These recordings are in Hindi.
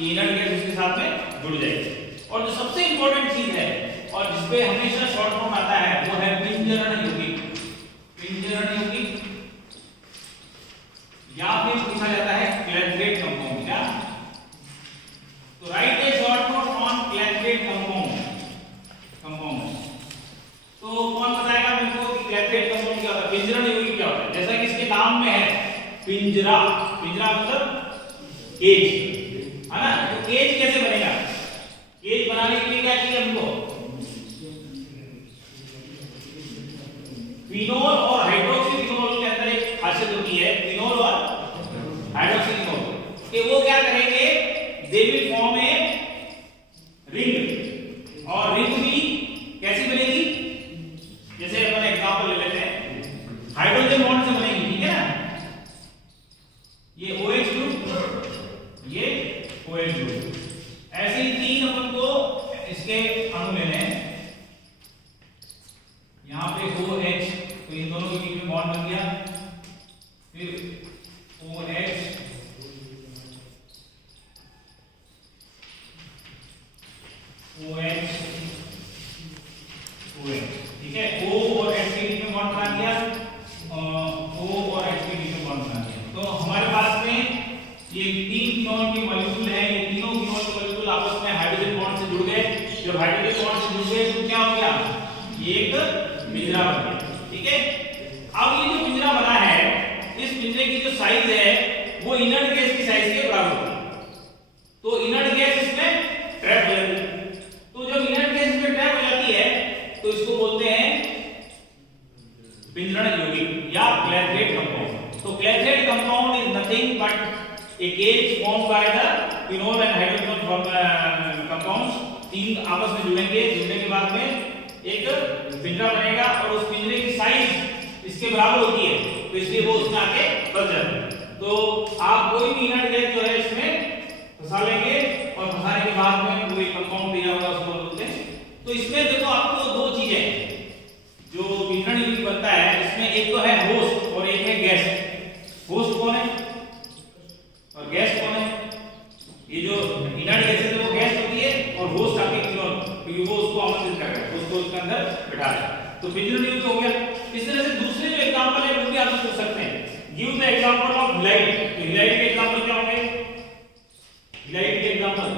इनर्ट गैस उसके साथ में जुड़ जाएगी। और जो सबसे इंपॉर्टेंट चीज है और जिसपे हमेशा शॉर्ट फॉर्म आता है वो है पिंजरण यौगिक। पिंजरण यौगिक या फिर पूछा जाता है क्लैथरेट कंपाउंड। क्या? तो right A short note on clathrate compound. तो कौन बताएगा मेरे को कि क्लैथरेट कंपाउंड क्या होता है, पिंजरण यौगिक क्या होता है? जैसा कि इसके नाम में है पिंजरा, पिंजरा मतलब केज, है ना? तो केज कैसे बनेगा? केज बनाने के लिए क्या चाहिए हमको? फिनोल और हाइड्रोक्सीफिनोल के अंदर एक खासियत होती है, फिनोल और हाइड्रोक्सीफिनोल, कि वो क्या करेंगे, they will form a ring. और रिंग भी कैसी बनेगी? जैसे अपन एग्जांपल ले लेते हैं, हाइड्रोजन बॉन्ड से बनेगी, ठीक है ना? ये OH ग्रुप, ये OH ग्रुप, ऐसे ही तीन अपन को इसके अणु लेने हैं। यहां पे OH, तो इन दोनों के बीच में बॉन्ड बन गया, फिर OH, OH, OH, ठीक है? O और H के बीच में बॉन्ड बना दिया, O और H के बीच में बॉन्ड बना दिया। तो हमारे पास में ये तीन फिनोल के मॉलिक्यूल है, ये तीनों फिनोल के मॉलिक्यूल आपस में हाइड्रोजन बॉन्ड से जुड़ गए। जब हाइड्रोजन बॉन्ड से जुड़ गए तो क्या हो गया? ये एक पिंजरा बन गया, ठीक है? अब ये जो पिंजरा बना है, इस पिंजरे की जो साइज है वो इनर्ट गैस की साइज के बराबर होगी। तो इनर्ट गैस इसमें ट्रैप हो जाती है। तो जब इनर्ट गैस इसमें ट्रैप हो जाती है तो इसको बोलते हैं पिंजरण यौगिक या क्लैथरेट कंपाउंड। तो clathrate compound is nothing but a cage formed by the phenol and hydrogen compounds. तीन आपस में जुड़ेंगे, जुड़ने के बाद में एक पिंजरा बनेगा और उस पिंजरे की साइज इसके बराबर होती है, तो इसलिए वो उसमें आके फंस जाता है। तो आप कोई भी इनर्ट गैस जो है इसमें फंसा लेंगे और फंसाने के बाद में कोई कंपाउंड दिया होगा उसको बोलते हैं। तो इसमें देखो आपको दो चीजें जो पिंजरण यौगिक बनता है, इसमें एक तो है होस्ट और एक है गैस। होस्ट कौन है और गैस कौन है? ये जो इनर्ट गैस है वो गैस होती है और होस्ट आपके फिनोल, क्योंकि वो उसको आमंत्रित कर रहा है, उसको उसके अंदर बिठा रहा है। तो पिंजरण यौगिक हो गया। इस तरह से दूसरे जो एग्जांपल है वो भी आप सोच सकते हैं। Give the example of highlight. तो हिलाइट के एग्जांपल क्या होंगे? हिलाइट के एग्जांपल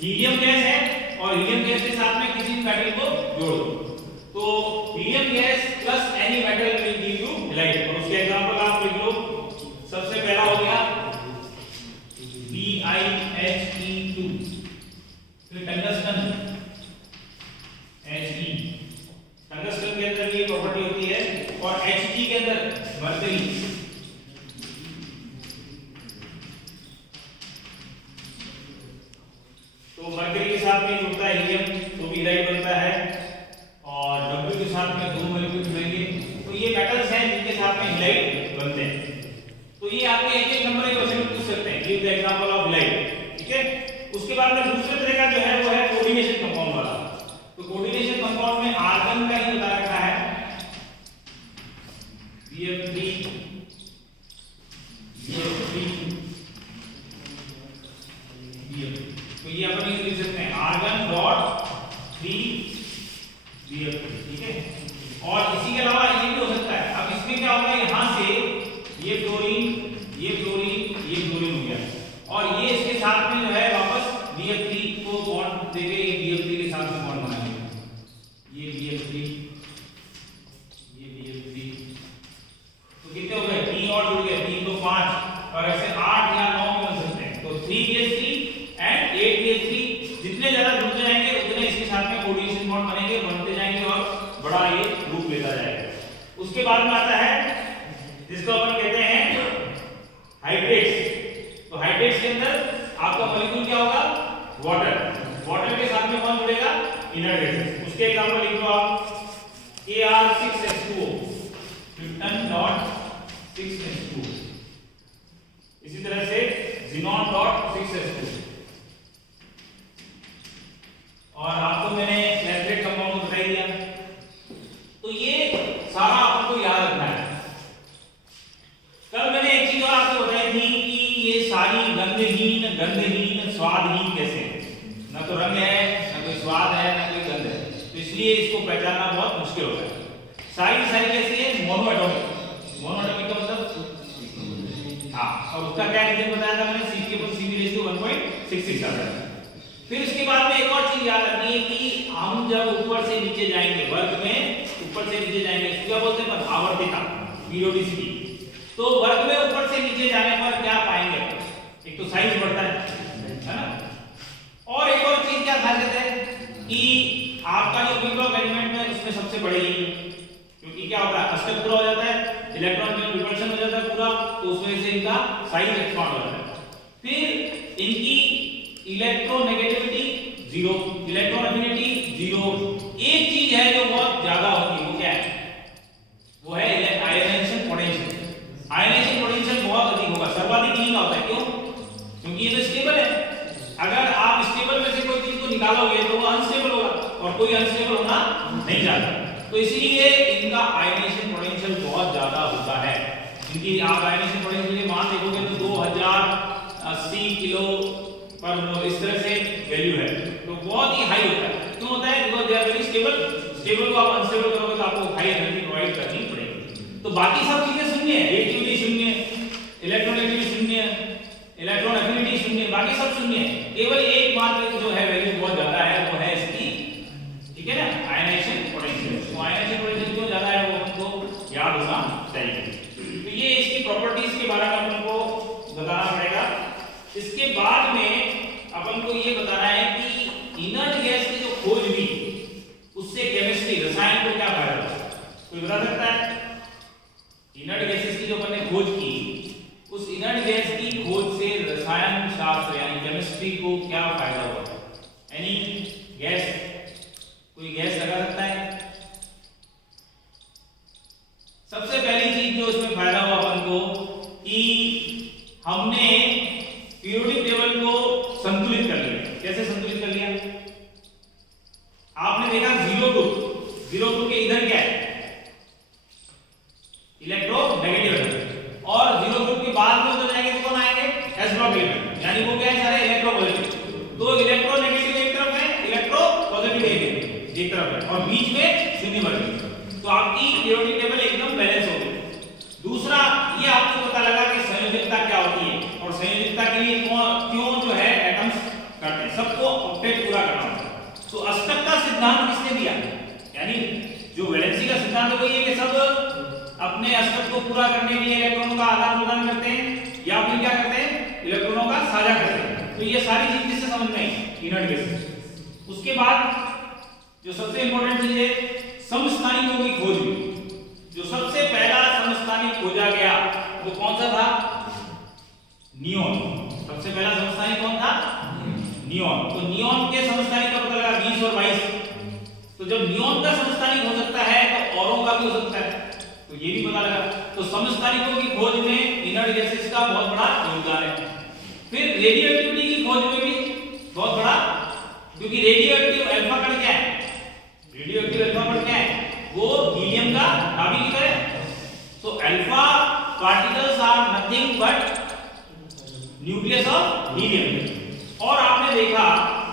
हीलियम गैस है और हीलियम गैस के साथ में किसी भी मेटल को जोड़ दो, तो helium gas plus any metal will give you highlight. और उसके एग्जांपल आप लिख लो। सबसे पहला हो गया BiHe2, फिर टंगस्टन He, टंगस्टन के अंदर ये प्रॉपर्टी होती है, और Hg के अंदर मर्करी, तो मर्करी के साथ में जुड़ता है हीलियम तो भी हिलाइट बनता है, और W के साथ में दो मॉलिक्यूल जुड़ेंगे, तो ये मेटल्स हैं जिनके साथ में हिलाइट बनते हैं। तो ये आपके एक एक नंबर के क्वेश्चन में पूछ सकते हैं, give the example of highlight, ठीक है? उसके बाद में दूसरे तरह का जो है वो है कोऑर्डिनेशन कंपाउंड वाला। तो कोऑर्डिनेशन कंपाउंड में आर्गन का ही बता रखा है, BF3, तो ये अपन यूज कर सकते हैं आर्गन डॉट 3BF3, ठीक है? और इसी के अलावा ये भी हो सकता है। अब इसमें क्या होगा, यहां से ये फ्लोरीन, ये फ्लोरीन, ये फ्लोरीन हो गया, और ये इसके साथ में जो है वापस BF3 को बॉन्ड देके ये BF3 के साथ में बॉन्ड बनाएंगे। ये BF3, ये BF3, तो कितने हो गए? 3 और जुड़ गए, 3 तो 5, और ऐसे 8 या 9 भी बन सकते हैं। तो 3BH3 एंड 8BH3 जितने ज्यादा जुड़ जाएंगे उतने इसके साथ में कोऑर्डिनेशन बॉन्ड बनेंगे, बनते जाएंगे और बड़ा ये रूप लेता जाएगा। उसके बाद में आता है जिसको अपन कहते हैं हाइड्रेट्स। तो हाइड्रेट्स के अंदर आपका मॉलिक्यूल क्या होगा? वाटर। वाटर के साथ में कौन जुड़ेगा? Inert gases. उसके एग्जांपल लिख लो आप, Kr6H2O, Krypton.6H2O, इसी तरह से Xenon.6H2O। और आपको मैंने क्लैथरेट कंपाउंड बता दिया। तो ये सारा आपको याद रखना है। कल मैंने एक चीज और आपको बताई थी कि ये सारी गंधहीन स्वादहीन कैसे है, ना तो रंग है, ना कोई स्वाद है, ना कोई गंध है, तो इसलिए इसको पहचानना बहुत मुश्किल होता है। सारी कैसी है, मोनोएटॉमिक। मोनोएटॉमिक का मतलब हाँ, और उसका क्या रीजन बताया था मैंने, CP/CV रेशियो 1.66 आता है। फिर उसके बाद में एक और चीज याद रखनी है कि हम जब ऊपर से नीचे जाएंगे वर्ग में, ऊपर से नीचे जाएंगे, इसको क्या बोलते हैं, आवर्तिता, पीरियोडिसिटी। तो वर्ग में ऊपर से नीचे जाने पर क्या पाएंगे, एक तो साइज बढ़ता है ना, और एक और चीज क्या खासियत है कि आपका जो ग्रुप ऑफ एलिमेंट है उसमें सबसे बढ़ेगी, क्योंकि क्या होता है, अष्टक पूरा हो जाता है, इलेक्ट्रॉन का रिपल्शन हो जाता है पूरा, तो उसमें से इनका साइज एक्सपांड हो जाता है। फिर इनकी इलेक्ट्रोनेगेटिविटी 0, इलेक्ट्रॉन एफिनिटी 0। एक चीज है जो बहुत ज्यादा होती है, वो क्या है, वो है आयनाइजेशन पोटेंशियल। आयनाइजेशन पोटेंशियल बहुत अधिक होगा, सर्वाधिक यही का होता है। क्यों? क्योंकि ये तो स्टेबल है। अगर आप स्टेबल में से कोई चीज को निकालोगे तो वो अनस्टेबल होगा, और कोई अनस्टेबल होना नहीं चाहता, तो इसीलिए इनका आयनाइजेशन पोटेंशियल बहुत ज्यादा होता है। इनकी आप आयनाइजेशन पोटेंशियल के मान देखोगे तो 2080 किलो पर मोल इस तरह से वैल्यू है, तो बहुत ही हाई होता है। क्यों होता है? Because they are very stable. Stable को आप अनस्टेबल करोगे तो आपको हाई एनर्जी प्रोवाइड करनी पड़ेगी। तो बाकी सब चीजें शून्य है, रिएक्टिविटी शून्य, इलेक्ट्रोनेगेटिविटी शून्य, इलेक्ट्रॉन एफिनिटी शून्य, बाकी सब शून्य है। केवल एक मात्र जो है वैल्यू बहुत ज्यादा है, वो है इसकी, ठीक है ना, आयनाइजेशन पोटेंशियल। तो आयनाइजेशन पोटेंशियल क्यों ज्यादा है वो हमको याद होना चाहिए। तो ये इसकी प्रॉपर्टीज के बारे में हमको बताना पड़ेगा। इसके बाद में अपन को ये बताना है कि इनर्ट गैस की जो खोज हुई उससे केमिस्ट्री, रसायन को क्या फायदा हुआ, कोई बता सकता है? इनर्ट गैसेस की जो अपन ने खोज की, उस इनर्ट गैस की खोज से रसायन शास्त्र यानी केमिस्ट्री को क्या फायदा हुआ? एनी गैस, कोई गैस लगा सकता है? सबसे पहली चीज जो इसमें फायदा हुआ अपन को कि हमने पीरियोडिक टेबल को संतुलित कर लिया। कैसे संतुलित कर लिया? आपने देखा जीरो ग्रुप के इधर क्या है, इलेक्ट्रोनेगेटिव है, और जीरो ग्रुप के बाद में उधर जाएंगे तो कौन आएंगे, एस ब्लॉक एलिमेंट, यानी वो क्या है, सारे इलेक्ट्रोपॉजिटिव। तो इलेक्ट्रोनेगेटिव एक तरफ है, इलेक्ट्रोपॉजिटिव एक तरफ है, और बीच में शून्य वर्ग। तो आपकी पीरियोडिक टेबल एकदम बैलेंस हो गई। दूसरा ये आपको पता लगा कि संयोजकता क्या होती है, और संयोजकता के लिए क्यों जो है एटम्स करते हैं, सबको ऑक्टेट पूरा करना होता है। तो अष्टक का सिद्धांत किसने दिया? यानी जो वैलेंसी का सिद्धांत है वो ये कि सब अपने अष्टक को पूरा करने के लिए इलेक्ट्रॉनों का आदान प्रदान करते हैं, या फिर क्या करते हैं, इलेक्ट्रॉनों का साझा करते हैं। तो ये सारी चीज किससे समझ में आई? Inert gases. उसके बाद जो सबसे इंपॉर्टेंट चीज है, समस्थानिकों की खोज हुई। जो सबसे पहला समस्थानिक खोजा गया वो कौन सा था? नियोन। सबसे पहला समस्थानिक कौन था? नियोन। तो नियोन के समस्थानिक का पता लगा 20 और 22। तो जब नियोन का समस्थानिक हो सकता है तो औरों का भी हो सकता है, तो ये भी पता लगा। तो समस्थानिकों की खोज में इनर्ट गैसेस का बहुत बड़ा योगदान है। फिर रेडियोएक्टिविटी की खोज में भी बहुत बड़ा, क्योंकि रेडियोएक्टिव अल्फा कण क्या है, रेडियोएक्टिव अल्फा कण क्या है, वो हीलियम का नाभिक की तरह। So alpha particles are nothing but nucleus of helium. और आपने देखा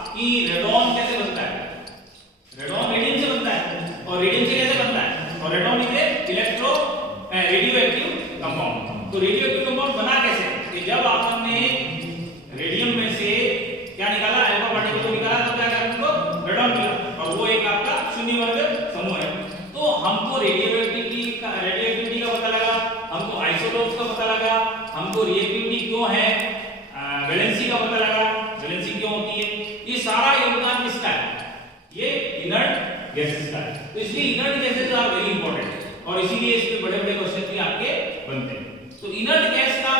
कि रेडॉन कैसे बनता है, रेडॉन रेडियम से बनता है, और रेडियम से कैसे बनता है, और रेडॉन इज रेडियोएक्टिव कंपाउंड। तो रेडियोएक्टिव कंपाउंड बना कैसे कि जब आपने रेडियम में से क्या निकाला, अल्फा पार्टिकल को निकाला, तो क्या करें, उनको रेडॉन मिला, और वो एक आपका शून्य वर्ग समूह है। तो हमको रेडियोएक्टिविटी का पता लगा, हमको आइसोटोप्स का पता लगा, हमको रिएक्टिविटी क्यों है, वैलेंसी का पता लगा, वैलेंसी क्यों होती है। ये सारा योगदान किसका है? ये इनर्ट गैसेस का है। तो इसलिए inert gases are very important, और इसीलिए इस पे बड़े-बड़े क्वेश्चन भी आपके बनते हैं। तो इनर्ट गैस का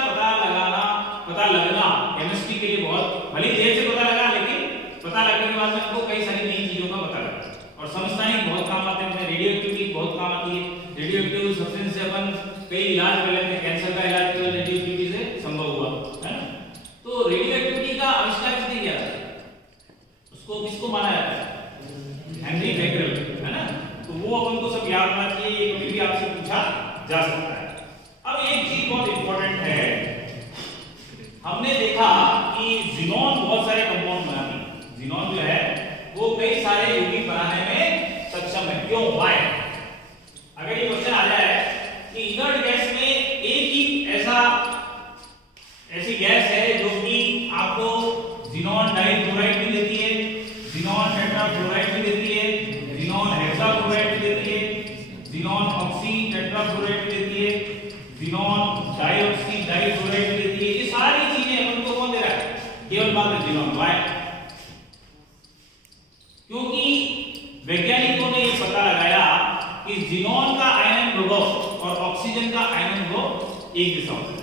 पता लगना केमिस्ट्री के लिए बहुत भली देर से पता लगा, लेकिन पता लगने के बाद में हमको कई सारी नई चीजों का पता लगा। और समस्थानिक बहुत काम आते हैं, रेडियोएक्टिविटी बहुत काम आती है। रेडियोएक्टिव सब्सटेंस से अपन कई इलाज कर लेते हैं, कैंसर का इलाज केवल रेडियोएक्टिविटी से संभव हुआ है ना। तो रेडियोएक्टिविटी का आविष्कार किसने किया था? उसको किसको माना जाता है? हेनरी बेकरेल, है ना। तो वो अपन को सब याद होना चाहिए, ये कभी भी आपसे पूछा जा सकता है। अब एक चीज बहुत इंपॉर्टेंट है, हमने देखा कि ज़ीनॉन बहुत सारे क्यों, व्हाई? अगर ये क्वेश्चन आ जाए कि इनर्ट गैस में एक ही ऐसी गैस है जो कि आपको जिनॉन डाइक्लोराइड भी देती है, जिनॉन टेट्राफ्लोराइड भी देती है, जिनॉन हेक्साक्लोराइड भी देती है, जिनॉन ऑक्सी टेट्राफ्लोराइड भी देती है, जिनॉन डाइऑक्सी डाइफ्लोराइड भी देती है। ये सारी चीजें अपन को कौन दे रहा है? केवल मात्र जिनॉन। व्हाई? क्योंकि वैज्ञानिकों ने ये पता लगाया कि जिनॉन का आयनन प्रभाव और ऑक्सीजन का आयनन प्रभाव एक जैसा होता है।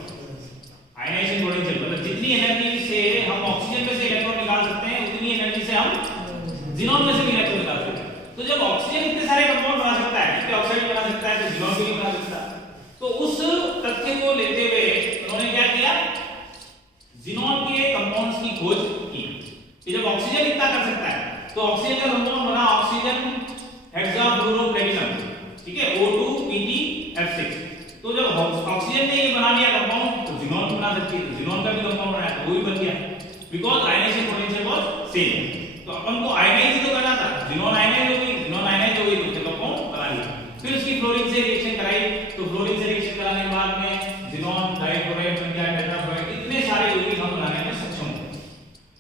आयनाइजेशन पोटेंशियल मतलब जितनी एनर्जी से हम ऑक्सीजन में से इलेक्ट्रॉन निकाल सकते हैं उतनी एनर्जी से हम जिनॉन में से भी इलेक्ट्रॉन निकाल सकते हैं। तो जब ऑक्सीजन इतने सारे कंपाउंड बना सकता है, इतने ऑक्साइड बना सकता है, तो जिनॉन भी बना सकता है। तो उस तथ्य को लेते हुए उन्होंने क्या किया, जिनॉन के कंपाउंड्स की खोज की कि जब ऑक्सीजन इतना कर सकता है तो ऑक्सीजन का कंपाउंड बना ऑक्सीजन हेक्साफ्लोरोप्लेटिनम, ठीक है, O2PtF6। तो जब ऑक्सीजन ने ये बना लिया कंपाउंड तो जिनॉन बना सकती है, जिनॉन का भी कंपाउंड बनाया तो वो भी बन गया, because ionisation potential was same. तो अपन को आयनाइज तो करना था, जिनॉन आयनाइज हो गई, जिनॉन आयनाइज हो गई तो कंपाउंड बना लिया। फिर उसकी फ्लोरीन से रिएक्शन कराई, तो फ्लोरीन से रिएक्शन कराने के बाद में जिनॉन डाइक्लोराइड बन गया, टेट्राफ्लोराइड, इतने सारे यौगिक हम बनाने में सक्षम हो।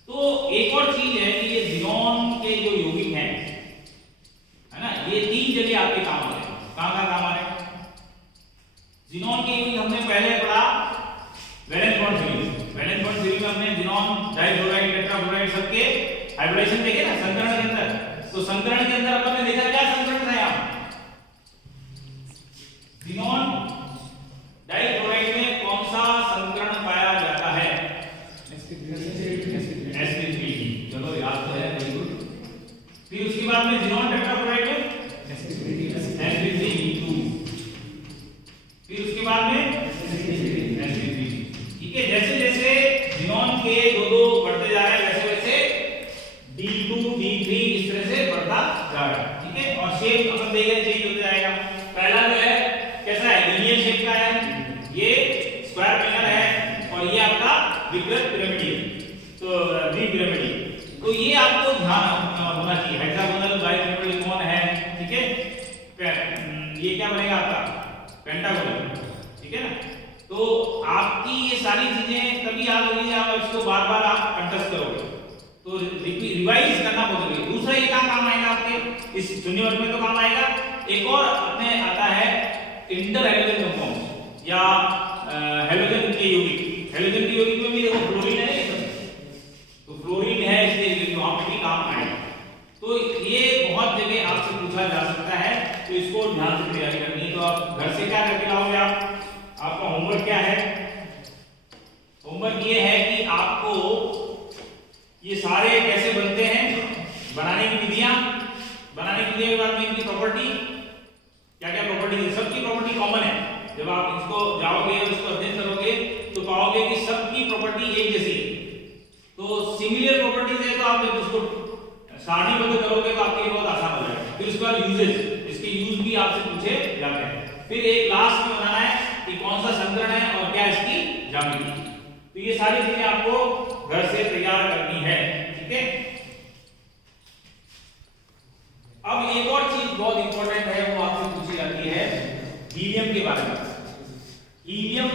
तो एक और चीज है कि ये जिनॉन के जो यौगिक हैं, है ना, ये तीन जगह आपके काम आ रहे हैं। कहां काम आ रहे हैं? जिनॉन के यौगिक हमने पहले पढ़ा valence bond series. Valence bond series में हमने जिनॉन डाइक्लोराइड टेट्राफ्लोराइड सबके हाइब्रिडेशन देखे ना संकरण के अंदर। तो संकरण के अंदर अपन ने देखा क्या संकरण था यहां, जिनॉन डाइक्लोराइड में कौन सा संकरण पाया जाता है? sp3। चलो याद तो है, वेरी गुड। फिर उसके बाद में जिनॉन टेट्राफ्लोराइड में sp3 फिर उसके बाद में sp3, ठीक है। जैसे जैसे जिनॉन के दो बढ़ते जा रहे हैं वैसे वैसे D2 D3 इस तरह से बढ़ता जा रहा है, ठीक है। और शेप अपन देखेंगे चेंज होता जाएगा। पहला जो है कैसा है, लिनियर शेप का है, ये स्क्वायर फिंगर है और ये आपका विकृत पिरामिड, तो द्विपिरामिड। तो ये आपको ध्यान होना चाहिए, हेक्सागोनल बाइपिरामिड कौन है, ठीक है। ये क्या बनेगा आपका पेंटागोनल, ठीक है ना। तो आपकी ये सारी चीजें तभी याद होगी आप इसको बार-बार आप कंटेस्ट करोगे, तो रिवाइज करना बहुत जरूरी है। दूसरा ये काम आएगा आपके इस शून्य वर्ग में तो काम आएगा। एक और अपने आता है इंटर हैलोजन कंपाउंड या हैलोजन के यौगिक। हैलोजन के यौगिक में भी देखो फ्लोरीन है, तो फ्लोरीन है इसलिए वहां पे भी काम आएगा। तो ये बहुत जगह आपसे पूछा जा सकता है, तो इसको ध्यान से तैयारी करनी है। तो आप घर से क्या करके लाओगे, आपका होमवर्क क्या है? होमवर्क ये है कि आपको ये सारे कैसे बनते हैं, बनाने की विधियां, बनाने की विधियों के बाद में इनकी प्रॉपर्टी, क्या क्या प्रॉपर्टी है, सबकी प्रॉपर्टी कॉमन है। जब आप इसको जाओगे और इसको अध्ययन करोगे तो पाओगे कि सबकी प्रॉपर्टी एक जैसी है। तो सिमिलर प्रॉपर्टीज है, तो आप जब उसको सारणीबद्ध करोगे तो आपके लिए बहुत आसान हो जाएगा। फिर उसके बाद यूजेज, इसके यूज भी आपसे पूछे जाते हैं। फिर एक लास्ट में बनाना है कि कौन सा संकरण है और क्या इसकी ज्यामिति। तो ये सारी चीजें आपको घर से तैयार करनी है, ठीक है। अब एक और चीज बहुत इंपॉर्टेंट है, वो आपसे पूछी जाती है हीलियम के बारे में। हीलियम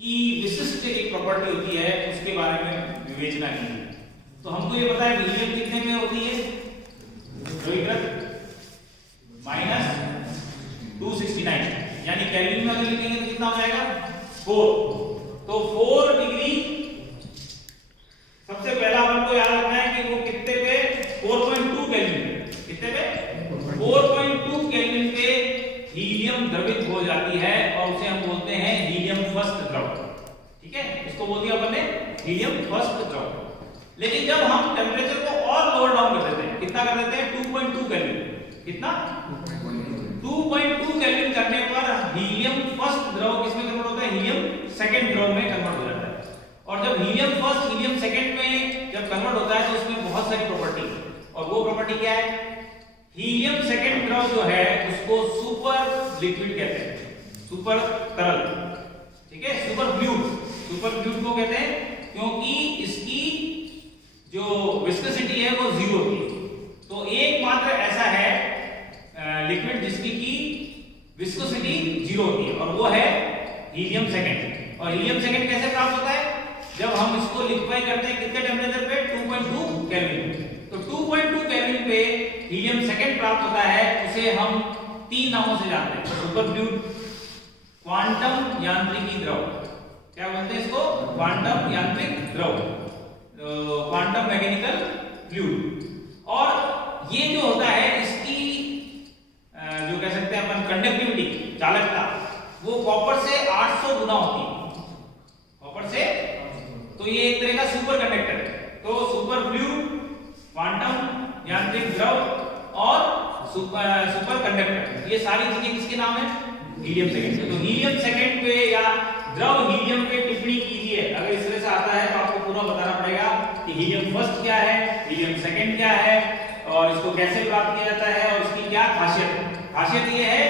की विशिष्ट एक प्रॉपर्टी होती है, उसके बारे में विवेचना कीजिए। तो हमको ये पता है हीलियम कितने में होती है, -269, यानी केल्विन में अगर लिखेंगे तो कितना हो जाएगा 4। तो 4 डिग्री सबसे पहला अपन को याद रखना है कि वो कितने पे 4.2 केल्विन पे, कितने पे 4.2 केल्विन पे हीलियम द्रवित हो जाती है और उसे हम बोलते हैं हीलियम फर्स्ट द्रव, ठीक है। इसको बोल दिया अपन ने हीलियम फर्स्ट द्रव। लेकिन जब हम टेंपरेचर को और लोअर डाउन कर देते हैं, कितना कर देते हैं 2.2 केल्विन, कितना 2.2 केल्विन करने पर हीलियम फर्स्ट द्रव किसमें कन्वर्ट होता है, हीलियम सेकंड द्रव में कन्वर्ट हो जाता है। और जब हीलियम फर्स्ट हीलियम सेकंड में जब कन्वर्ट होता है तो उसमें बहुत सारी प्रॉपर्टी, और वो प्रॉपर्टी क्या है, हीलियम सेकंड द्रव जो है उसको सुपर लिक्विड कहते हैं, सुपर तरल, ठीक है, सुपर फ्लूइड। सुपर फ्लूइड को कहते हैं क्योंकि इसकी जो विस्कोसिटी है वो 0 होती है। तो एकमात्र ऐसा है लिक्विड जिसकी की विस्कोसिटी 0 होती है, और वो है हीलियम सेकेंड। और हीलियम सेकेंड कैसे प्राप्त होता है? जब हम इसको लिक्विफाई करते हैं कितने टेम्परेचर पे? 2.2 केल्विन पे। तो 2.2 केल्विन पे हीलियम सेकेंड प्राप्त होता है। उसे हम 3 नामों से जानते हैं, सुपरफ्लूइड, क्वांटम यांत्रिकी द्रव। क्या बोलते हैं इसको? क्वांटम यांत्रिक द्रव, क्वांटम मैकेनिकल फ्लूइड। और ये जो होता है इसकी जो कह सकते हैं अपन कंडक्टिविटी, चालकता, वो कॉपर से 800 गुना होती है, कॉपर से। तो ये एक तरह का सुपर कंडक्टर है। तो सुपर फ्लूइड, क्वांटम यांत्रिक द्रव और सुपर कंडक्टर, ये सारी चीजें किसके नाम है? हीलियम सेकेंड के। तो हीलियम सेकेंड पे या द्रव हीलियम पे टिप्पणी कीजिए। अगर इस तरह से आता है तो आपको पूरा बताना पड़ेगा कि हीलियम फर्स्ट क्या है, हीलियम सेकेंड क्या है, और इसको कैसे प्राप्त किया जाता है, और इसकी क्या खासियत है। खासियत ये है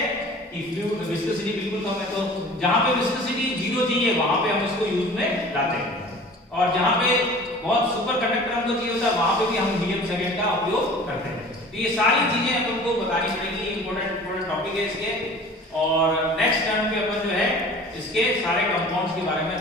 कि फ्लूइड विस्कोसिटी बिल्कुल कम है, तो जहां पे विस्कोसिटी 0 चाहिए वहां पे हम इसको यूज में लाते हैं, और जहां पे बहुत सुपर कंडक्टर हमको चाहिए होता है वहां पे भी हम हीलियम सेकेंड का उपयोग करते हैं। तो ये सारी चीजें अपन को बतानी पड़ेगी, इंपॉर्टेंट टॉपिक है इसके। और नेक्स्ट टर्म पे अपन जो है इसके सारे कंपाउंड्स के बारे में